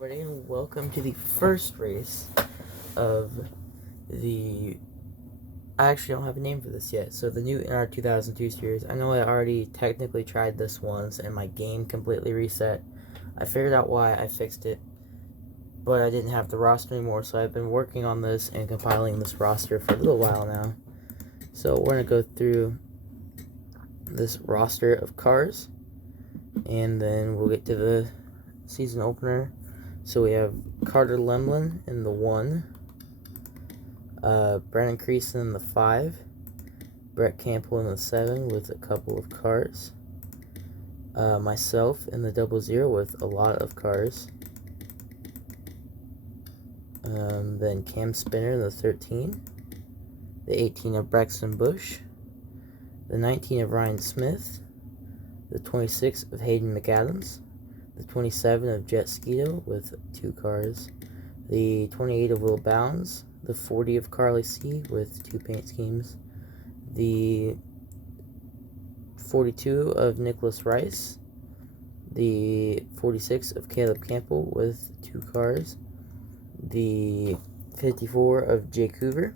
everybody, and welcome to the first race of the... I actually don't have a name for this yet. So the new nr2002 series. I know I already technically tried this once and my game completely reset. I figured out why, I fixed it, but I didn't have the roster anymore, so I've been working on this and compiling this roster for a little while now. So we're going to go through this roster of cars, and then we'll get to the season opener. So we have Carter Lemlin in the 1, Brandon Creason in the 5, Brett Campbell in the 7 with a couple of cars, myself in the 00 with a lot of cars, then Cam Spinner in the 13, the 18 of Braxton Bush, the 19 of Ryan Smith, the 26 of Hayden McAdams, the 27 of Jet Skeeto with 2 cars, the 28 of Will Bounds, the 40 of Carly C with 2 paint schemes, the 42 of Nicholas Rice, the 46 of Caleb Campbell with 2 cars, the 54 of Jake Hoover,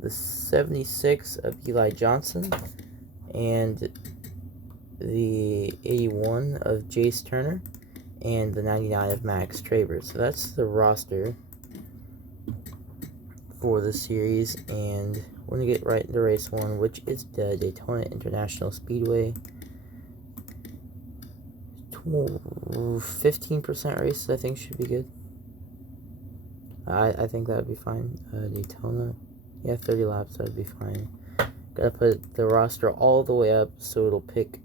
the 76 of Eli Johnson, and the 81 of Jace Turner, and the 99 of Max Traver. So that's the roster for the series, and we're going to get right into race 1, which is the Daytona International Speedway. 15% race, I think, should be good. I think that would be fine. Daytona, yeah, 30 laps, that would be fine. Gotta put the roster all the way up so it'll pick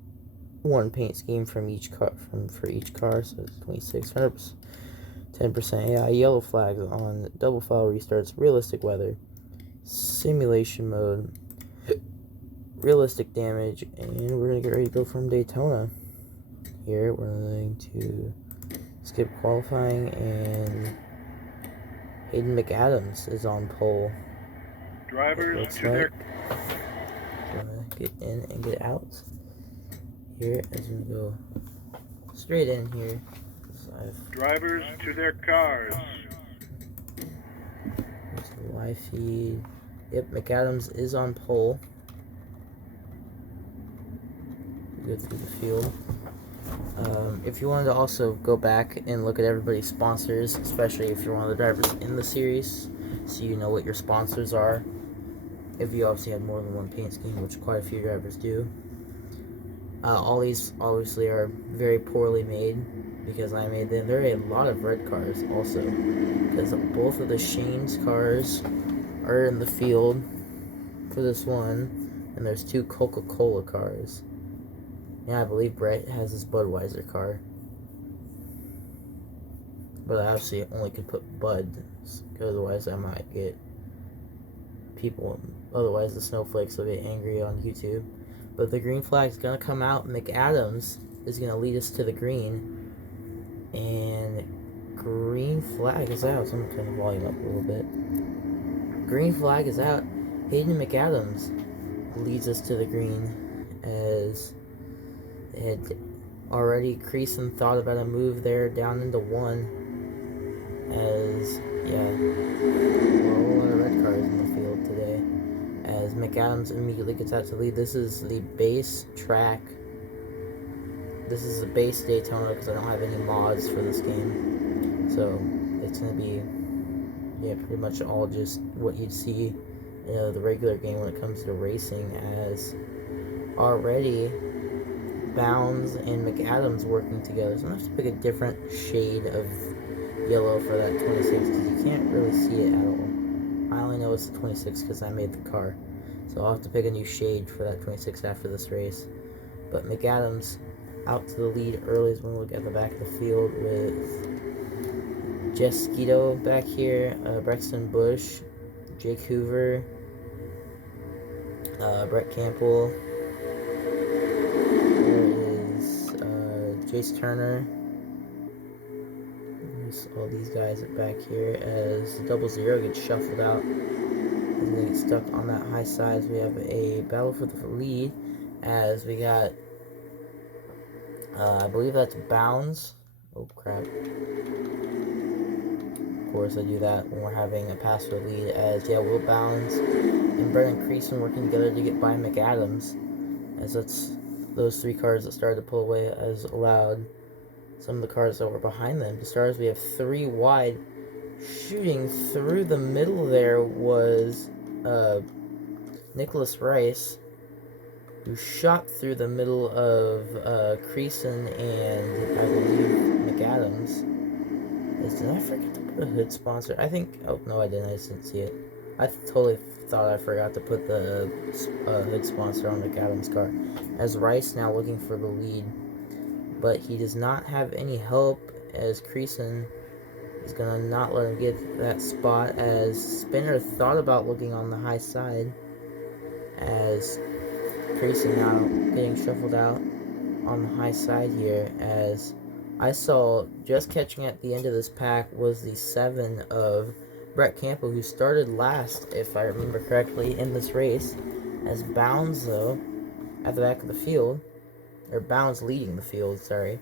one paint scheme from each car, for each car. So it's 26, 10% AI, yellow flags on double file restarts, realistic weather, simulation mode, realistic damage, and we're gonna get ready to go from Daytona. Here we're going to skip qualifying, and Hayden McAdams is on pole. Drivers to their... Gonna get in and get out. Here, as we go straight in here. Drivers to their cars. There's the live feed. Yep, McAdams is on pole. Go through the field. If you wanted to also go back and look at everybody's sponsors, especially if you're one of the drivers in the series, so you know what your sponsors are. If you obviously had more than one paint scheme, which quite a few drivers do. All these obviously are very poorly made because I made them. There are a lot of red cars also, because both of the Shane's cars are in the field for this one, and there's 2 Coca-Cola cars. Yeah, I believe Brett has his Budweiser car, but I obviously only could put Bud, because otherwise I might get people, otherwise the snowflakes will get angry on YouTube. But the green flag is going to come out. McAdams is going to lead us to the green. And green flag is out. So I'm going to turn the volume up a little bit. Green flag is out. Hayden McAdams leads us to the green, as it had already Creason thought about a move there down into 1. As, yeah, a whole lot of red cars in the field today. As McAdams immediately gets out to lead. This is the base track. This is the base Daytona because I don't have any mods for this game. So it's going to be, yeah, pretty much all just what you'd see in the regular game when it comes to racing, as already Bounds and McAdams working together. So I'm going to have to pick a different shade of yellow for that 26 because you can't really see it at all. I only know it's the 26 because I made the car. So I'll have to pick a new shade for that 26 after this race. But McAdams out to the lead early as we look at the back of the field with Jess Skeeto back here, Braxton Bush, Jake Hoover, Brett Campbell. There is Jace Turner. All these guys back here as the 00 gets shuffled out and they get stuck on that high side. We have a battle for the lead, as we got I believe that's Bounds. Oh crap. course, I do that when we're having a pass for the lead. As Will Bounds and Brendan Creason working together to get by McAdams, as that's those 3 cars that started to pull away, as allowed some of the cars that were behind them to start. As we have 3 wide. Shooting through the middle there was Nicholas Rice, who shot through the middle of Creason and I believe McAdams. Did I forget to put a hood sponsor? I think. Oh no, I didn't. I just didn't see it. I totally thought I forgot to put the hood sponsor on McAdams' car. As Rice now looking for the lead, but he does not have any help. As Creason is gonna not let him get that spot. As Spinner thought about looking on the high side. As Creason now getting shuffled out on the high side here, as I saw just catching at the end of this pack was the 7 of Brett Campbell, who started last, if I remember correctly, in this race, as Bounds, though, at the back of the field, or Bounds leading the field, sorry,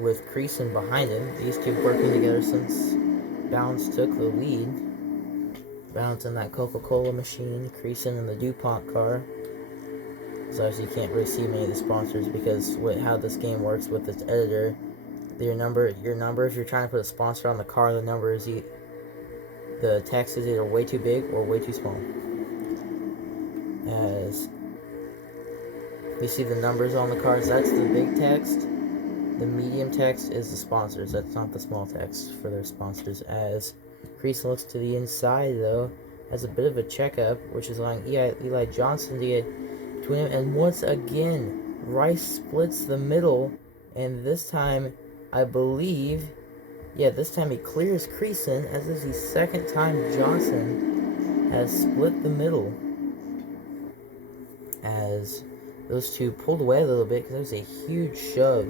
with Creason behind him. These two working together since Bounds took the lead. Bounds in that Coca-Cola machine, Creason in the DuPont car. So obviously you can't really see many of the sponsors because how this game works with its editor, your number, if you're trying to put a sponsor on the car, the text is either way too big or way too small. As you see the numbers on the cars, that's the big text. The medium text is the sponsors. That's not the small text for their sponsors. As Creason looks to the inside, though, has a bit of a checkup, which is allowing Eli Johnson to get between him. And once again, Rice splits the middle, and this time, I believe, this time he clears Creason, as is the second time Johnson has split the middle. As those two pulled away a little bit, because there was a huge shove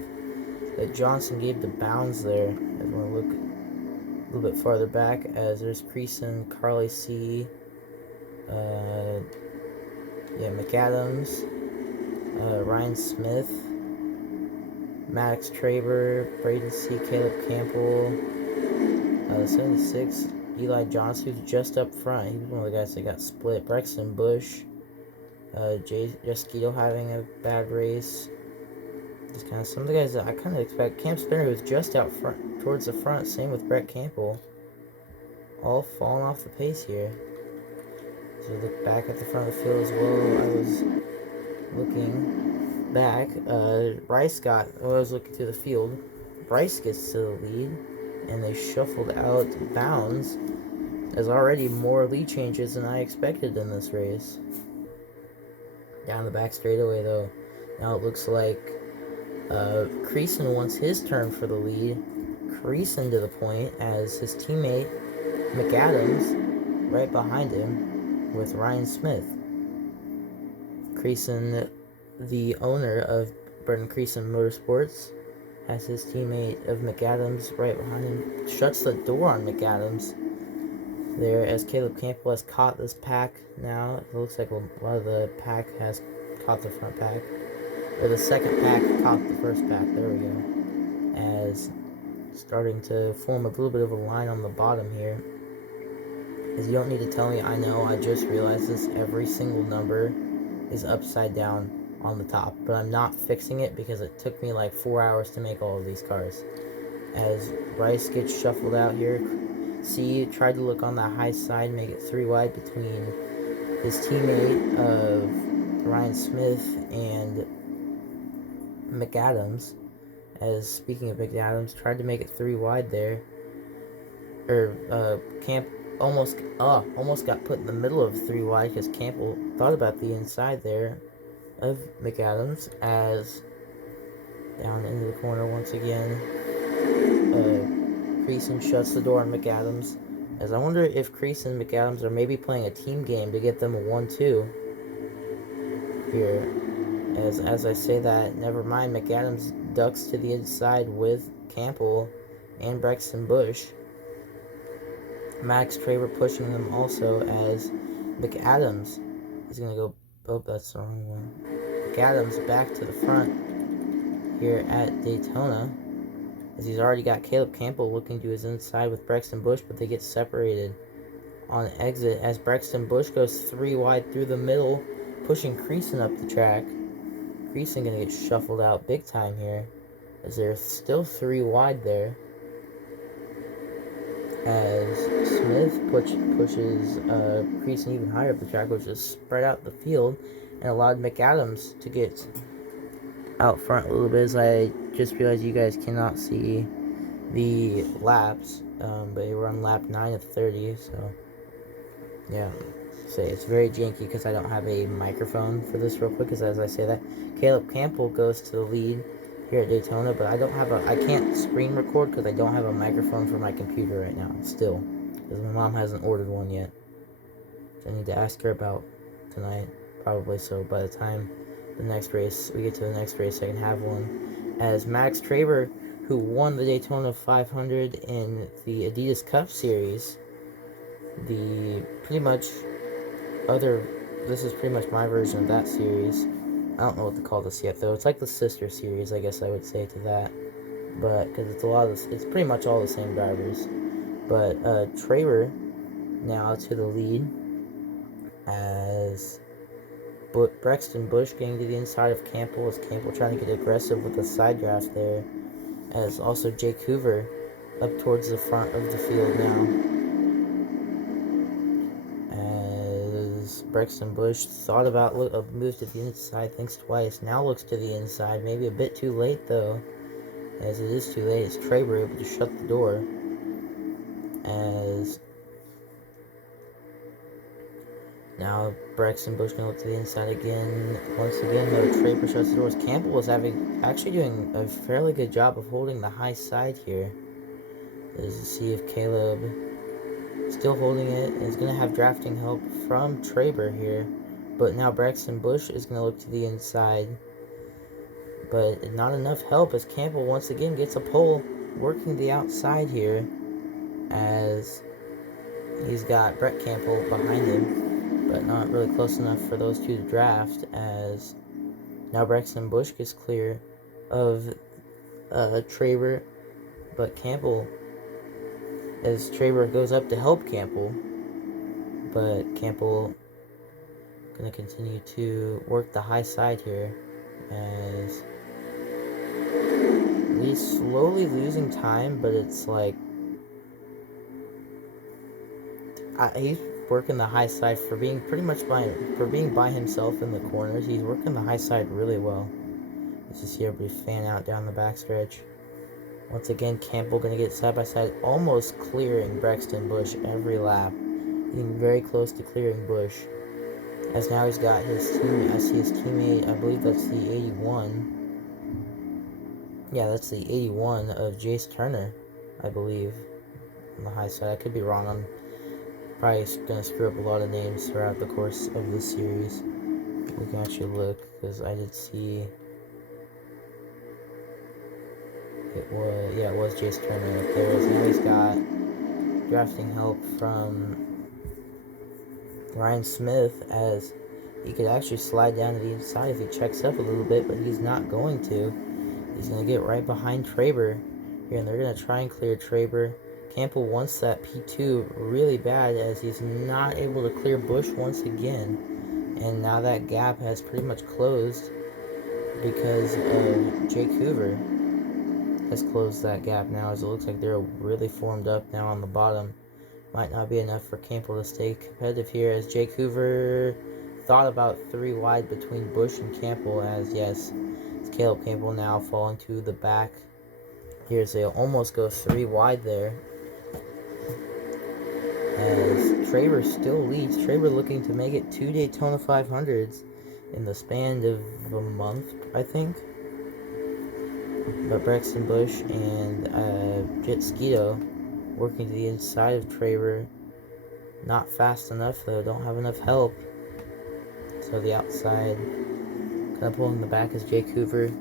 that Johnson gave to Bounds there. As we're going to look a little bit farther back, as there's Creason, Carly C., McAdams, Ryan Smith, Maddox Traber, Braden C., Caleb Campbell, 76, Eli Johnson, who's just up front. He was one of the guys that got split. Braxton Bush, Jesquito having a bad race. Just kind of some of the guys that I kind of expect. Cam Spinner, who's just out front, towards the front. Same with Brett Campbell. All falling off the pace here. So look back at the front of the field as well. I was looking back. I was looking to the field. Rice gets to the lead, and they shuffled out Bounds. There's already more lead changes than I expected in this race. Down the back straightaway, though. Now it looks like Creason wants his turn for the lead. Creason to the point, as his teammate McAdams right behind him with Ryan Smith. Creason, the owner of Brendan Creason Motorsports, has his teammate of McAdams right behind him. Shuts the door on McAdams there, as Caleb Campbell has caught this pack now. It looks like a lot of the pack has caught the front pack. Or the second pack caught the first pack. There we go. As starting to form a little bit of a line on the bottom here. As you don't need to tell me, I know, I just realized this. Every single number is upside down on the top. But I'm not fixing it because it took me like 4 hours to make all of these cars. As Rice gets shuffled out here. C tried to look on the high side, make it 3 wide between his teammate of Ryan Smith and McAdams. As speaking of McAdams, tried to make it 3 wide there. Camp almost got put in the middle of 3 wide because Campbell thought about the inside there of McAdams. As down into the corner once again, Creason shuts the door on McAdams. As I wonder if Creason and McAdams are maybe playing a team game to get them a 1-2 here. As I say that, never mind, McAdams ducks to the inside with Campbell and Braxton Bush. Max Traver pushing them also, as McAdams is going to go... Oh, that's the wrong one. McAdams back to the front here at Daytona. as he's already got Caleb Campbell looking to his inside with Braxton Bush, but they get separated on exit as Braxton Bush goes 3 wide through the middle, pushing Creason up the track. Creason gonna get shuffled out big time here, as there's still 3 wide there. As Smith pushes Creason even higher up the track, which just spread out the field and allowed McAdams to get out front a little bit. As I just realized you guys cannot see the laps, but we're on lap 9 of 30, so yeah. Say it's very janky because I don't have a microphone for this real quick, because as I say that, Caleb Campbell goes to the lead here at Daytona, but I can't screen record because I don't have a microphone for my computer right now, still, because my mom hasn't ordered one yet, which I need to ask her about tonight, probably, so by the time we get to the next race, I can have one, as Max Traber, who won the Daytona 500 in the Adidas Cup Series, this is pretty much my version of that series. I don't know what to call this yet, though. It's like the sister series, I guess I would say to that. But, because it's pretty much all the same drivers. But, Traber now to the lead, as Braxton Bush getting to the inside of Campbell, as Campbell trying to get aggressive with the side draft there. As also Jake Hoover up towards the front of the field now. Braxton Bush thought about a move to the inside, thinks twice, now looks to the inside, maybe a bit too late though, as it is too late, as Traber able to shut the door, as now Braxton Bush going to look to the inside again, once again though, Traber shuts the doors. Campbell was actually doing a fairly good job of holding the high side here, as you see if Caleb still holding it, and is going to have drafting help from Traber here, but now Braxton Bush is going to look to the inside, but not enough help as Campbell once again gets a pole, working the outside here, as he's got Brett Campbell behind him, but not really close enough for those two to draft, as now Braxton Bush gets clear of Traber, but Campbell, as Traber goes up to help Campbell, but Campbell going to continue to work the high side here, as he's slowly losing time, but it's like he's working the high side for being by himself in the corners. He's working the high side really well. Let's just see everybody fan out down the backstretch. Once again, Campbell going to get side by side, almost clearing Braxton Bush every lap. Getting very close to clearing Bush. As now he's got his teammate, I see his teammate, I believe that's the 81. Yeah, that's the 81 of Jace Turner, I believe, on the high side. I could be wrong. I'm probably going to screw up a lot of names throughout the course of this series. We can actually look, because I did see... It was Jace Turner up there. As now he's got drafting help from Ryan Smith, as he could actually slide down to the inside if he checks up a little bit, but he's not going to. He's going to get right behind Traber here, and they're going to try and clear Traber. Campbell wants that P2 really bad, as he's not able to clear Bush once again. And now that gap has pretty much closed because of Jake Hoover. Has closed that gap now, as it looks like they're really formed up now on the bottom. Might not be enough for Campbell to stay competitive here, as Jake Hoover thought about 3 wide between Bush and Campbell, as yes, it's Caleb Campbell now falling to the back. Here's they almost go 3 wide there, as Traber still leads. Traber looking to make it 2 Daytona 500s in the span of a month, I think. But Braxton Bush and Jet Skeeto working to the inside of Traber. Not fast enough though, don't have enough help. So the outside, kind of pulling the back is Jake Hoover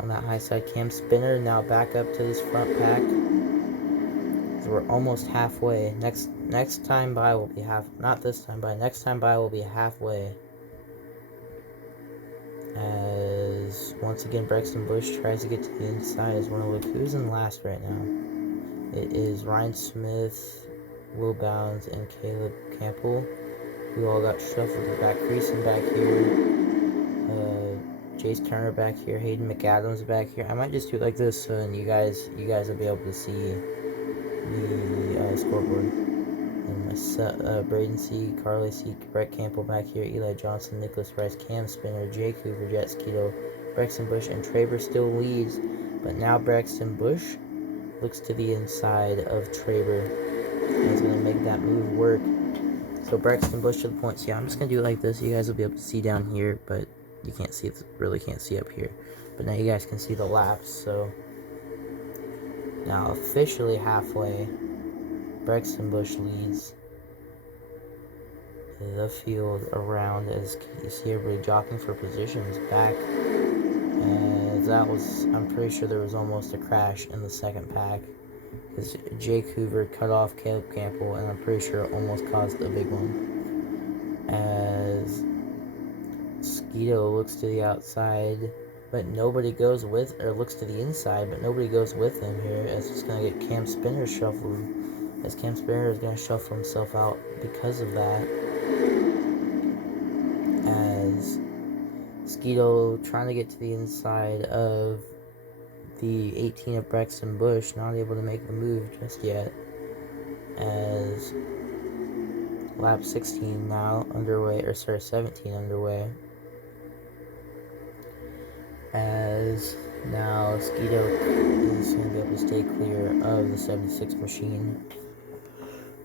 on that high side. Cam Spinner now back up to this front pack. So we're almost halfway. Next time by will be not this time by, next time by will be halfway. As once again, Braxton Bush tries to get to the inside. As we're gonna look who's in last right now. It is Ryan Smith, Will Bounds, and Caleb Campbell. We all got shuffled to back. Creason back here. Jace Turner back here. Hayden McAdams back here. I might just do it like this, so then you guys will be able to see the scoreboard. And myself, Braden C, Carly C, Brett Campbell back here. Eli Johnson, Nicholas Rice, Cam Spinner, Jake Hoover, Jet Skeeto, Braxton Bush, and Traber still leads. But now Braxton Bush looks to the inside of Traber. And he's going to make that move work. So Braxton Bush to the points. Yeah, I'm just going to do it like this. You guys will be able to see down here, but you can't see it, really can't see up here. But now you guys can see the laps. So now officially halfway, Braxton Bush leads the field around as you see everybody jockeying for positions back. And that was, I'm pretty sure there was almost a crash in the second pack. Because Jake Hoover cut off Caleb Campbell, and I'm pretty sure it almost caused a big one. As Skeeto looks to the outside, but nobody goes with, or looks to the inside, but nobody goes with him here, as he's going to get Cam Spinner shuffled, as Cam Spinner is going to shuffle himself out because of that. As Skeeto trying to get to the inside of the 18 of Braxton Bush, not able to make the move just yet, as lap 16 now underway, or sorry, 17 underway, as now Skeeto is going to be able to stay clear of the 76 machine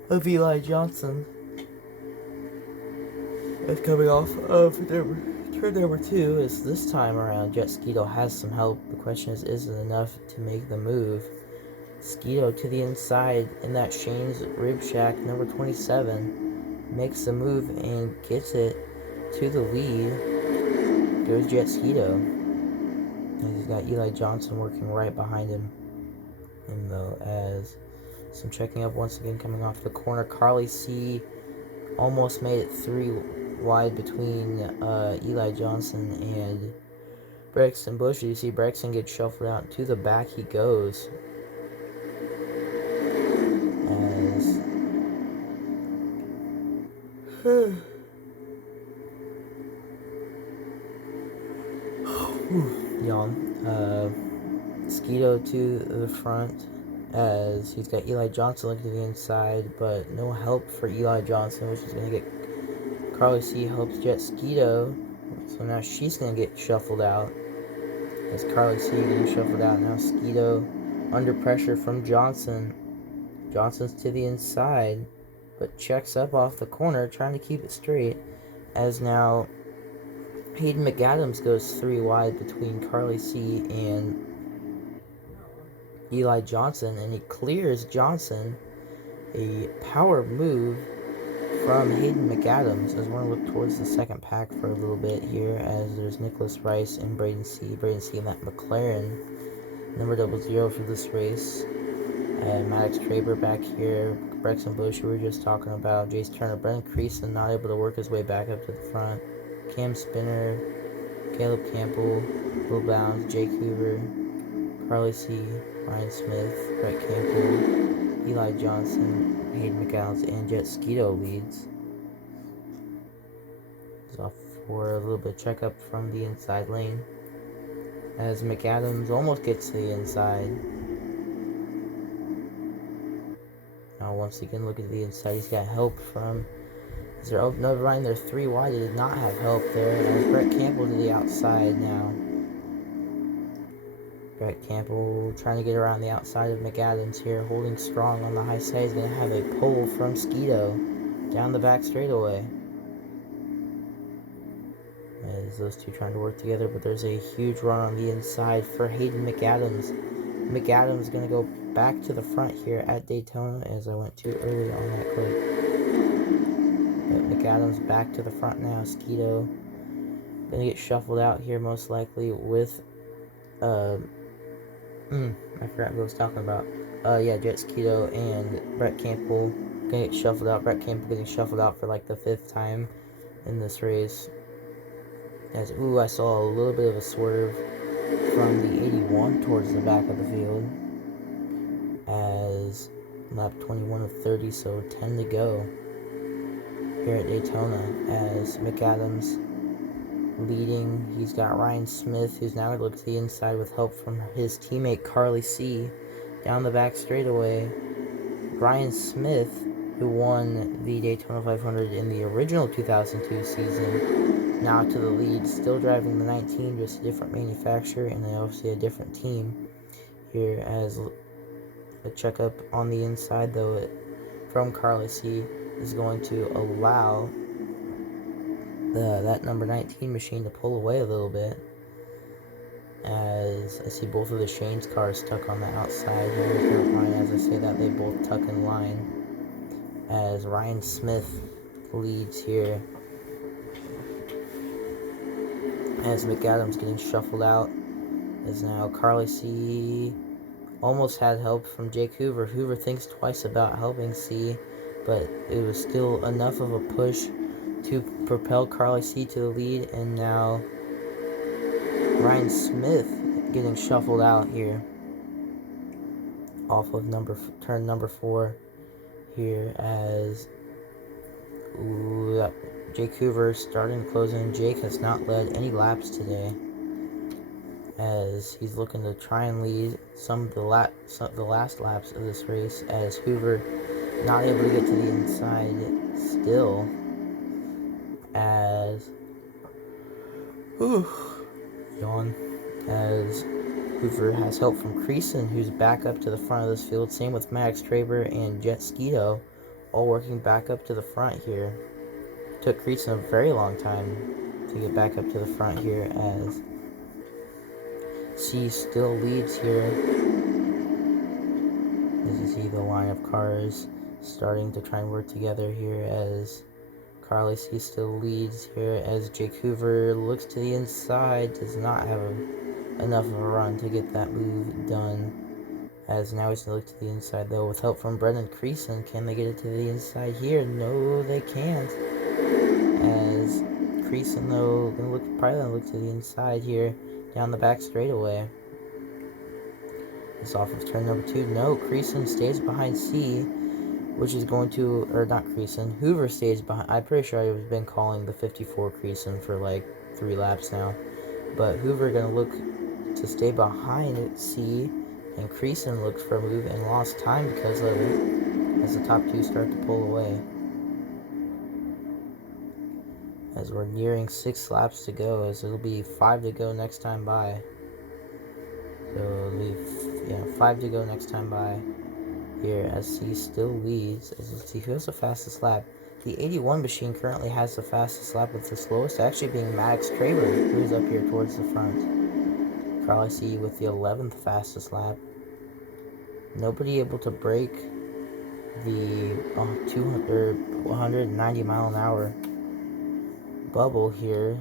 of Eli Johnson. It's coming off of turn number 2, is this time around Jet Skeeto has some help. The question is it enough to make the move? Skeeto to the inside in that Shane's Rib Shack, number 27, makes the move and gets it to the lead. Goes Jet Skeeto. And he's got Eli Johnson working right behind him. And though, as some checking up once again coming off the corner, Carly C almost made it 3 wide between Eli Johnson and Braxton Bush. You see Braxton get shuffled out to the back. He goes as yawn. Skeeto to the front as he's got Eli Johnson looking to the inside, but no help for Eli Johnson, which is going to get Carly C helps Jet Skeeto, so now she's going to get shuffled out. As Carly C getting shuffled out, now Skeeto under pressure from Johnson. Johnson's to the inside, but checks up off the corner, trying to keep it straight. As now Hayden McAdams goes 3 wide between Carly C and Eli Johnson, and he clears Johnson. A power move from Hayden McAdams, as we're going to look towards the second pack for a little bit here, as there's Nicholas Rice and Braden C and that McLaren, number 00 for this race. Maddox Traber back here, Braxton Bush, who we were just talking about, Jace Turner, Brendan Creason not able to work his way back up to the front, Cam Spinner, Caleb Campbell, Will Bounds, Jake Hoover, Carly C, Ryan Smith, Brett Campbell, Eli Johnson, Hayden McAdams, and Jet Skeeto leads. It's off for a little bit of checkup from the inside lane, as McAdams almost gets to the inside. Now once again, look at the inside. He's got help from. Is there? Oh no, Ryan. They're 3 wide. He did not have help there. And Brett Campbell to the outside now. Brett Campbell trying to get around the outside of McAdams here, holding strong on the high side. He's going to have a pull from Skeeto down the back straightaway. As those two trying to work together, but there's a huge run on the inside for Hayden McAdams. McAdams is going to go back to the front here at Daytona, as I went too early on that clip. But McAdams back to the front now. Skeeto going to get shuffled out here most likely with I forgot what I was talking about. Yeah, Jet Skeeto and Brett Campbell gonna get shuffled out. Brett Campbell getting shuffled out for like the 5th time in this race. As I saw a little bit of a swerve from the 81 towards the back of the field as lap 21 of 30, so 10 to go here at Daytona as McAdams leading. He's got Ryan Smith, who's now going to look to the inside with help from his teammate Carly C. Down the back straightaway, Ryan Smith, who won the Daytona 500 in the original 2002 season, now to the lead, still driving the 19, just a different manufacturer and obviously a different team here. As a checkup on the inside, though, from Carly C is going to allow that number 19 machine to pull away a little bit, as I see both of the Shane's cars tuck on the outside here. As I say that, they both tuck in line as Ryan Smith leads here as McAdams getting shuffled out, as now Carly C almost had help from Jake Hoover. Hoover thinks twice about helping C, but it was still enough of a push to propel Carly C to the lead, and now Ryan Smith getting shuffled out here off of turn number 4 here as Jake Hoover starting to close in. Jake has not led any laps today, as he's looking to try and lead some of the last laps of this race, as Hoover not able to get to the inside still, as yawn, as Hoover has help from Creason, who's back up to the front of this field. Same with Max Traber and Jet Skeeto, all working back up to the front here. Took Creason a very long time to get back up to the front here, as C still leads here. As you see the line of cars starting to try and work together here, as Carly C still leads here, as Jake Hoover looks to the inside, does not have enough of a run to get that move done, as now he's going to look to the inside though with help from Brendan Creason. Can they get it to the inside here? No, they can't, as Creason though probably gonna look to the inside here down the back straightaway. It's off of turn number 2. No, Creason stays behind C, which is going to, or not Creason, Hoover stays behind. I'm pretty sure I've been calling the 54 Creason for like 3 laps now, but Hoover gonna look to stay behind C, and Creason looks for a move and lost time because of it, as the top 2 start to pull away. As we're nearing 6 laps to go, as it'll be 5 to go next time by. So it'll be 5 to go next time by here, as C still leads. As you see, who has the fastest lap? The 81 machine currently has the fastest lap, with the slowest actually being Max Traber, who's up here towards the front. Carly C with the 11th fastest lap. Nobody able to break the 190 mile an hour bubble here.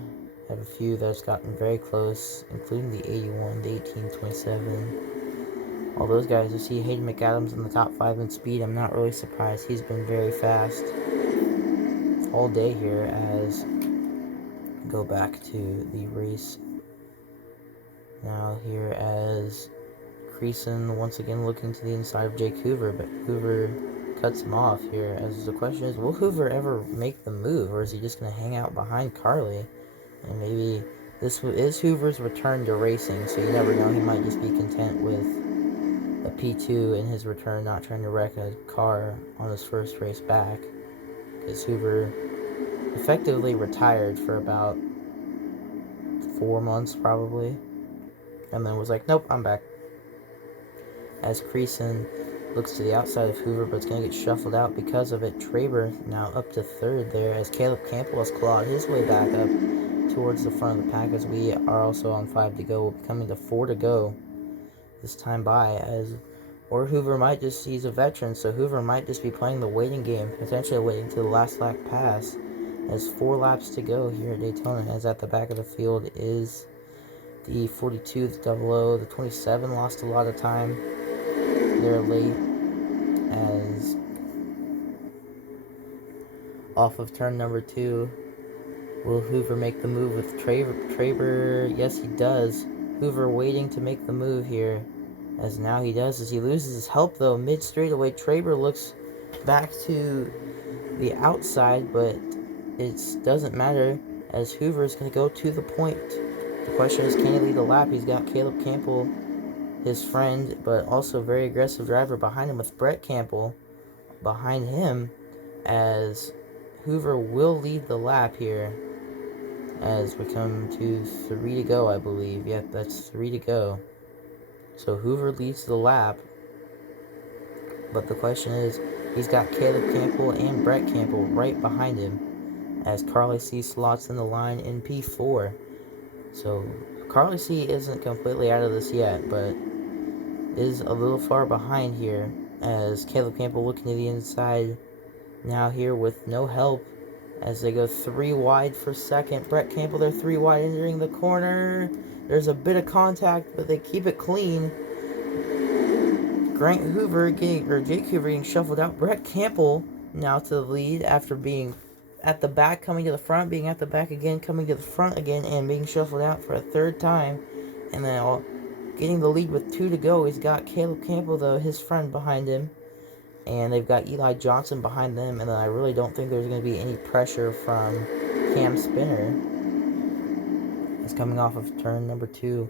Have a few that's gotten very close, including the 81, the 1827. All those guys, you see Hayden McAdams in the top 5 in speed. I'm not really surprised. He's been very fast all day here. As go back to the race now here, as Creason once again looking to the inside of Jake Hoover, but Hoover cuts him off here. As the question is, will Hoover ever make the move, or is he just going to hang out behind Carly? And maybe this is Hoover's return to racing, so you never know. He might just be content with a P2 in his return, not trying to wreck a car on his first race back, because Hoover effectively retired for about 4 months probably, and then was like, nope, I'm back. As Creason looks to the outside of Hoover, but it's going to get shuffled out because of it. Traber now up to 3rd there, as Caleb Campbell has clawed his way back up towards the front of the pack, as we are also on 5 to go. We'll be coming to 4 to go this time by, or Hoover might just, he's a veteran, so Hoover might just be playing the waiting game, potentially waiting to the last lap pass, as 4 laps to go here at Daytona. As at the back of the field is the 42, the 00, the 27 lost a lot of time. They're late, as off of turn number 2, will Hoover make the move with Traber? Yes, he does. Hoover waiting to make the move here. As now he does, as he loses his help though, mid straightaway. Traber looks back to the outside, but it doesn't matter as Hoover is going to go to the point. The question is, can he lead the lap? He's got Caleb Campbell, his friend, but also very aggressive driver behind him with Brett Campbell behind him, as Hoover will lead the lap here as we come to 3 to go, I believe. Yep, that's 3 to go. So Hoover leads the lap, but the question is, he's got Caleb Campbell and Brett Campbell right behind him as Carly C slots in the line in P4. So Carly C isn't completely out of this yet, but is a little far behind here as Caleb Campbell looking to the inside now here with no help as they go 3 wide for second. Brett Campbell, they're 3 wide entering the corner. There's a bit of contact, but they keep it clean. Jake Hoover getting shuffled out. Brett Campbell now to the lead after being at the back, coming to the front, being at the back again, coming to the front again, and being shuffled out for a 3rd time. And then getting the lead with 2 to go. He's got Caleb Campbell, though, his friend, behind him. And they've got Eli Johnson behind them. And then I really don't think there's going to be any pressure from Cam Spinner. He's coming off of turn number 2.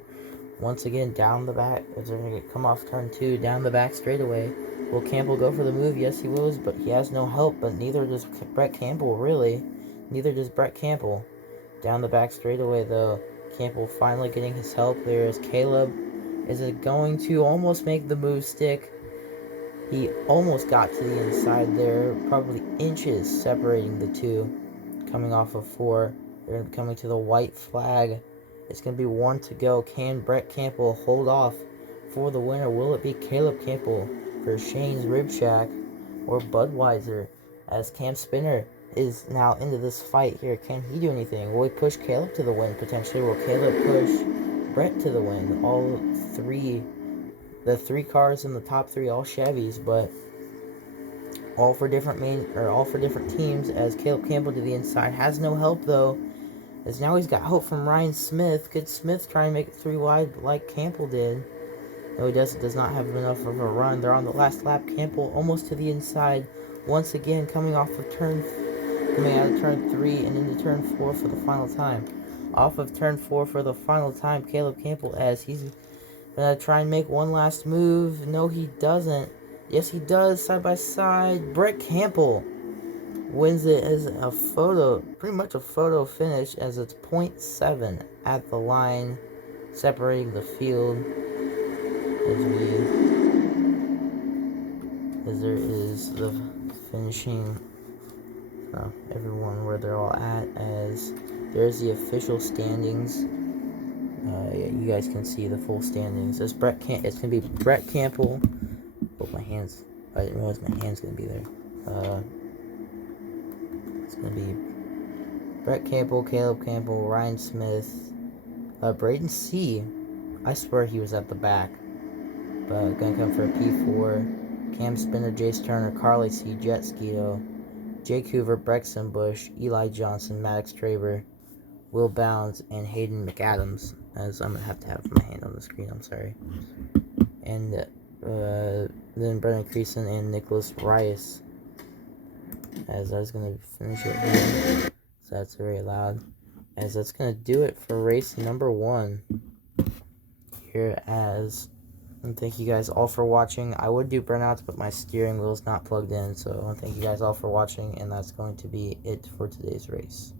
Once again, down the back. As they're going to come off turn 2, down the back straightaway. Will Campbell go for the move? Yes, he will, but he has no help. But neither does Brett Campbell, really. Neither does Brett Campbell. Down the back straightaway, though. Campbell finally getting his help. There is Caleb. Is it going to almost make the move stick? He almost got to the inside there. Probably inches separating the two. Coming off of 4. They're coming to the white flag. It's going to be 1 to go. Can Brett Campbell hold off for the winner? Will it be Caleb Campbell for Shane's Rib Shack or Budweiser? As Cam Spinner is now into this fight here. Can he do anything? Will he push Caleb to the win potentially? Will Caleb push Brett to the win? The 3 cars in the top 3, all Chevys, but all for different teams. As Caleb Campbell to the inside has no help though. As now he's got help from Ryan Smith. Could Smith try and make it 3 wide like Campbell did? No, he does not have enough of a run. They're on the last lap. Campbell almost to the inside. Once again, coming out of turn 3 and into turn 4 for the final time. Off of turn 4 for the final time, Caleb Campbell, as he's gonna try and make one last move. No, he doesn't. Yes, he does. Side by side. Brett Campbell wins it as pretty much a photo finish, as it's 0.7 at the line, separating the field. As there is the finishing, everyone where they're all at, as there's the official standings. Yeah, you guys can see the full standings. It's gonna be Brett Campbell. Oh, my hands! I didn't realize my hand's gonna be there. It's going to be Brett Campbell, Caleb Campbell, Ryan Smith, Braden C. I swear he was at the back. But going to come for a P4. Cam Spinner, Jace Turner, Carly C. Jet Skeeto, Jake Hoover, Brexton Bush, Eli Johnson, Maddox Traber, Will Bounds, and Hayden McAdams. As I'm going to have my hand on the screen, I'm sorry. And then Brendan Creason and Nicholas Rice. As I was going to finish it here. So that's very loud. As that's going to do it for race number 1. Here and thank you guys all for watching. I would do burnouts, but my steering wheel is not plugged in. So thank you guys all for watching. And that's going to be it for today's race.